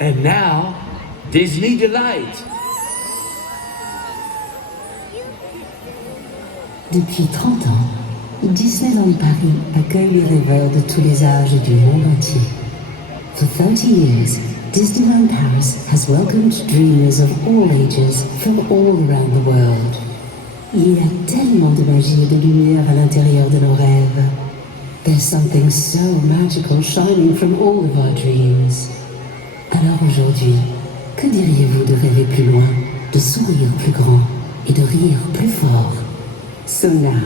And now, Disney Delight. Depuis 30 ans, Disneyland Paris accueille les rêveurs de tous les âges et du monde entier. For 30 years, Disneyland Paris has welcomed dreamers of all ages from all around the world. Il y a tellement de magie et de lumière à l'intérieur de nos rêves. There's something so magical shining from all of our dreams. Alors aujourd'hui, que diriez-vous de rêver plus loin, de sourire plus grand et de rire plus fort? So now,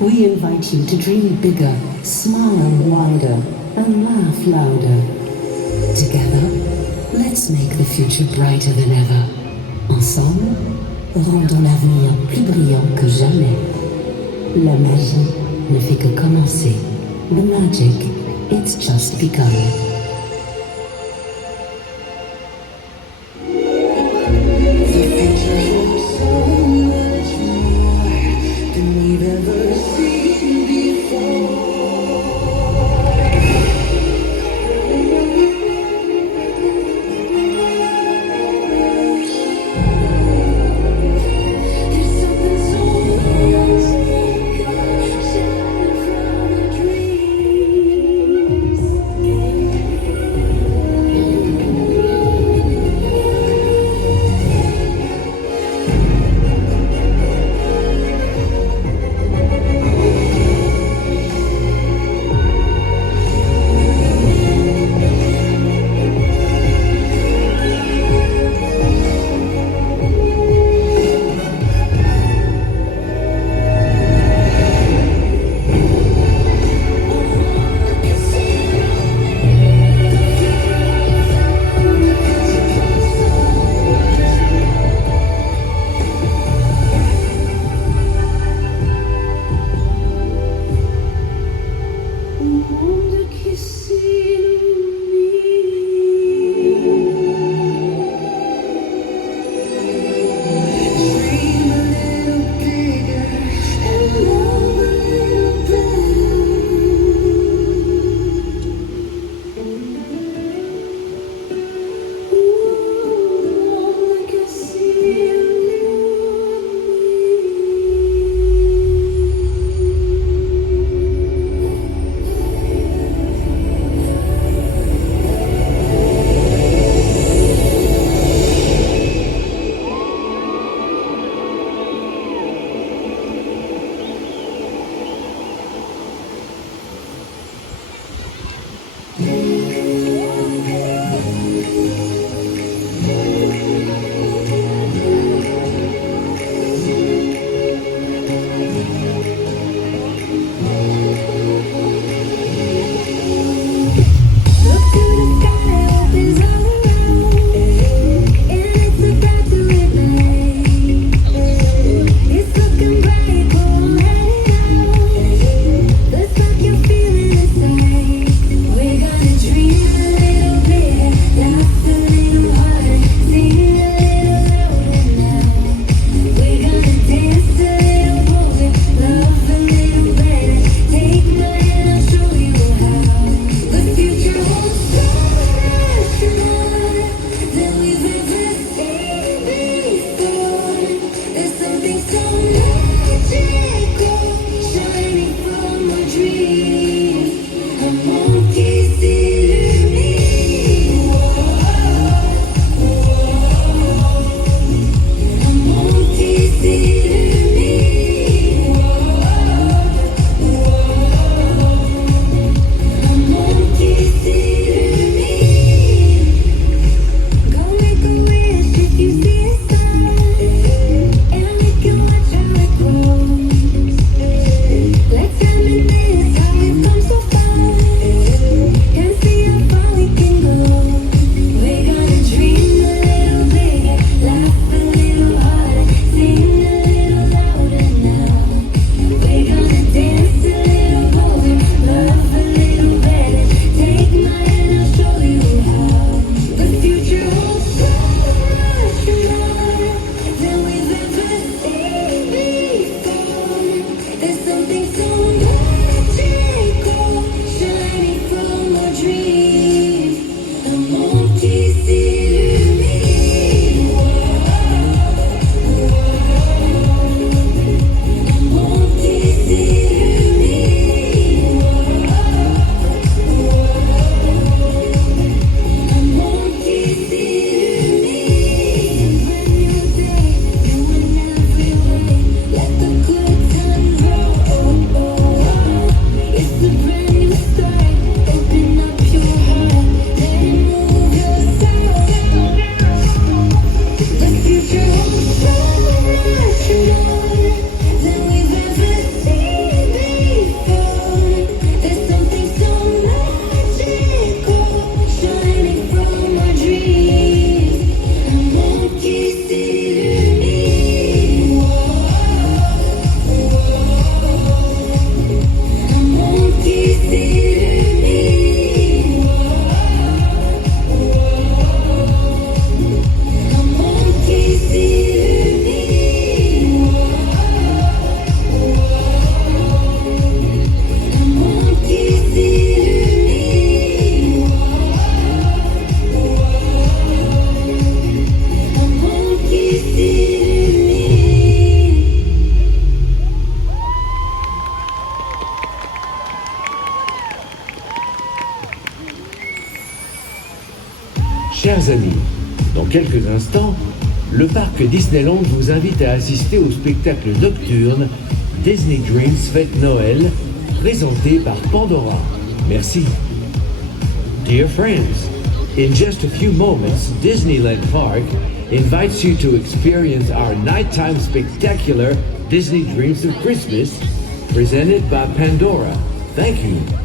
we invite you to dream bigger, smile wider, and laugh louder. Together, let's make the future brighter than ever. Ensemble, rendons l'avenir plus brillant que jamais. La magie ne fait que commencer. The magic, it's just begun. Chers amis, dans quelques instants, le parc Disneyland vous invite à assister au spectacle nocturne Disney Dreams Fête Noël, présenté par Pandora. Merci. Dear friends, in just a few moments, Disneyland Park invites you to experience our nighttime spectacular Disney Dreams of Christmas, presented by Pandora. Thank you.